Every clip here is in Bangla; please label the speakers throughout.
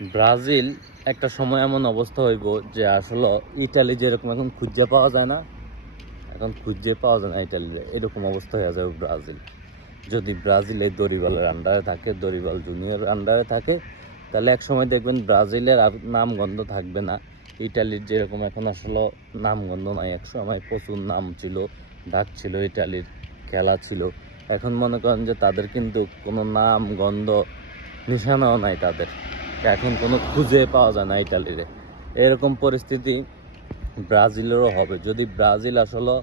Speaker 1: ব্রাজিল একটা সময় এমন অবস্থা হইব যে আসলে ইটালি যেরকম এখন খুঁজে পাওয়া যায় না, এখন খুঁজে পাওয়া যায় না ইটালিতে এরকম অবস্থা হয়ে যাবে ব্রাজিল। যদি ব্রাজিল এই দরিবালের আন্ডারে থাকে, দরিবাল জুনিয়র আন্ডারে থাকে, তাহলে এক সময় দেখবেন ব্রাজিলের আর নাম গন্ধ থাকবে না। ইটালির যেরকম এখন আসলে নাম গন্ধ নাই, এক সময় প্রচুর নাম ছিল, ডাক ছিল, ইটালির খেলা ছিল। এখন মনে করেন যে তাদের কিন্তু কোনো নাম গন্ধ নিশানাও নাই তাদের। এখন কোনো খুঁজে পাওয়া যায় না ইটালিরে। এরকম পরিস্থিতি ব্রাজিলেরও হবে। যদি ব্রাজিল আসলে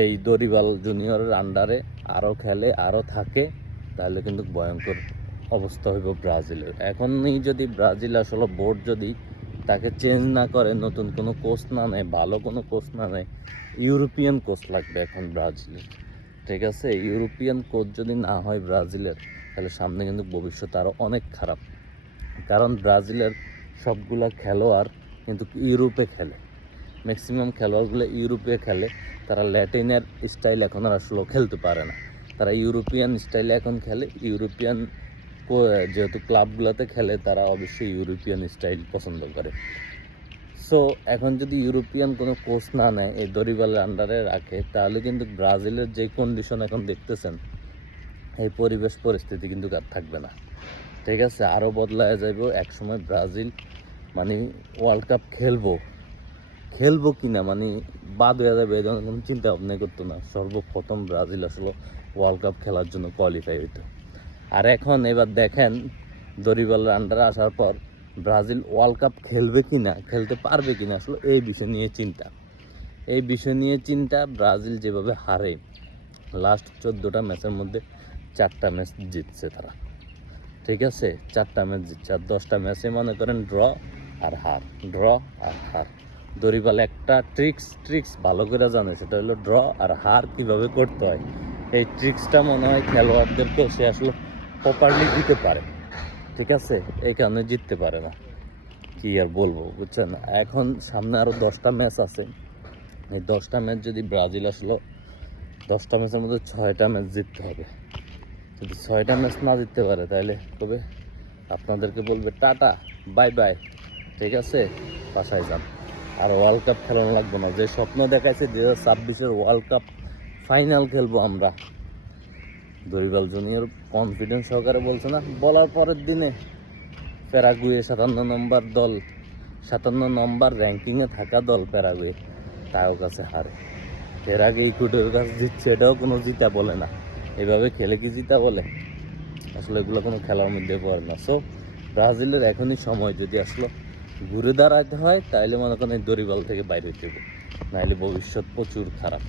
Speaker 1: এই দরিবাল জুনিয়রের আন্ডারে আরও খেলে, আরও থাকে, তাহলে কিন্তু ভয়ঙ্কর অবস্থা হইব ব্রাজিলের। এখনই যদি ব্রাজিল আসলে বোর্ড যদি তাকে চেঞ্জ না করে, নতুন কোনো কোচ না নেয়, ভালো কোনো কোচ না নেয়, ইউরোপিয়ান কোচ লাগবে এখন ব্রাজিলের। ঠিক আছে? ইউরোপিয়ান কোচ যদি না হয় ব্রাজিলের, তাহলে সামনে কিন্তু ভবিষ্যৎ আরও অনেক খারাপ। কারণ ব্রাজিলের সবগুলা খেলোয়াড় কিন্তু ইউরোপে খেলে। ম্যাক্সিমাম খেলোয়াড়গুলো ইউরোপে খেলে, তারা ল্যাটিনের স্টাইল এখন আর আসলে খেলতে পারে না। তারা ইউরোপিয়ান স্টাইলে এখন খেলে, ইউরোপিয়ান যেহেতু ক্লাবগুলোতে খেলে, তারা অবশ্যই ইউরোপিয়ান স্টাইল পছন্দ করে। সো এখন যদি ইউরোপিয়ান কোনো কোচ না নেয়, এই দরিবালের আন্ডারে রাখে, তাহলে কিন্তু ব্রাজিলের যে কন্ডিশন এখন দেখতেছেন, এই পরিবেশ পরিস্থিতি কিন্তু আর থাকবে না। ঠিক আছে আরও বদলায় যাইব। একসময় ব্রাজিল মানে ওয়ার্ল্ড কাপ খেলব। খেলব কি না মানে বাদ হয়ে যাবে, এই কোনো চিন্তা ভাবনা করতো না। সর্বপ্রথম ব্রাজিল আসলে ওয়ার্ল্ড কাপ খেলার জন্য কোয়ালিফাই হইতো। আর এখন এবার দেখেন দরিবালের আন্ডারে আসার পর ব্রাজিল ওয়ার্ল্ড কাপ খেলবে কি না খেলতে পারবে কি না আসলে এই বিষয় নিয়ে চিন্তা। এই বিষয় নিয়ে চিন্তা ব্রাজিল যেভাবে হারে লাস্ট চোদ্দোটা ম্যাচের মধ্যে চারটা ম্যাচ জিতছে তারা। ঠিক আছে? চারটা ম্যাচ জিতছে আর দশটা ম্যাচে মনে করেন ড্র আর হার ড্র আর হার। দরিবাল একটা ট্রিক্স ট্রিক্স ভালো করে জানে, সেটা হলো ড্র আর হার কীভাবে করতে হয়। এই ট্রিক্সটা মনে হয় খেলোয়াড়দেরকেও সে আসলে প্রপারলি দিতে পারে, ঠিক আছে? এই কারণে জিততে পারে না। কি আর বলব, বুঝছেন? এখন সামনে আরও দশটা ম্যাচ আছে। এই দশটা ম্যাচ যদি ব্রাজিল আসলো, দশটা ম্যাচের মধ্যে ছয়টা ম্যাচ জিততে হবে। যদি ছয়টা ম্যাচ না জিততে পারে তাহলে তবে আপনাদেরকে বলবে টাটা, বাই বাই, ঠিক আছে? বাসায় যান। আর ওয়ার্ল্ড কাপ খেলানো লাগবে না। যে স্বপ্ন দেখাইছে দু হাজার ছাব্বিশের ওয়ার্ল্ড কাপ ফাইনাল খেলব আমরা। দরিবাল জুনিয়র কনফিডেন্স সহকারে বলছে না, বলার পরের দিনে প্যারাগুয়ে সাতান্ন নম্বর দল, সাতান্ন নম্বর র্যাঙ্কিংয়ে থাকা দল প্যারাগুয়ে। তাও কাছে হারে। এর আগে ইকুয়েডরের কাছে জিতছে, এটাও কোনো জিতা বলে না। এভাবে খেলে কি জিতা বলে? আসলে এগুলো কোনো খেলার মধ্যে পড়ে না। সো ব্রাজিলের এখনই সময়। যদি আসলো ঘুরে দাঁড়াতে হয় তাহলে মনে করেন দরিবাল থেকে বাইরে হইতে নাহলে ভবিষ্যৎ প্রচুর খারাপ।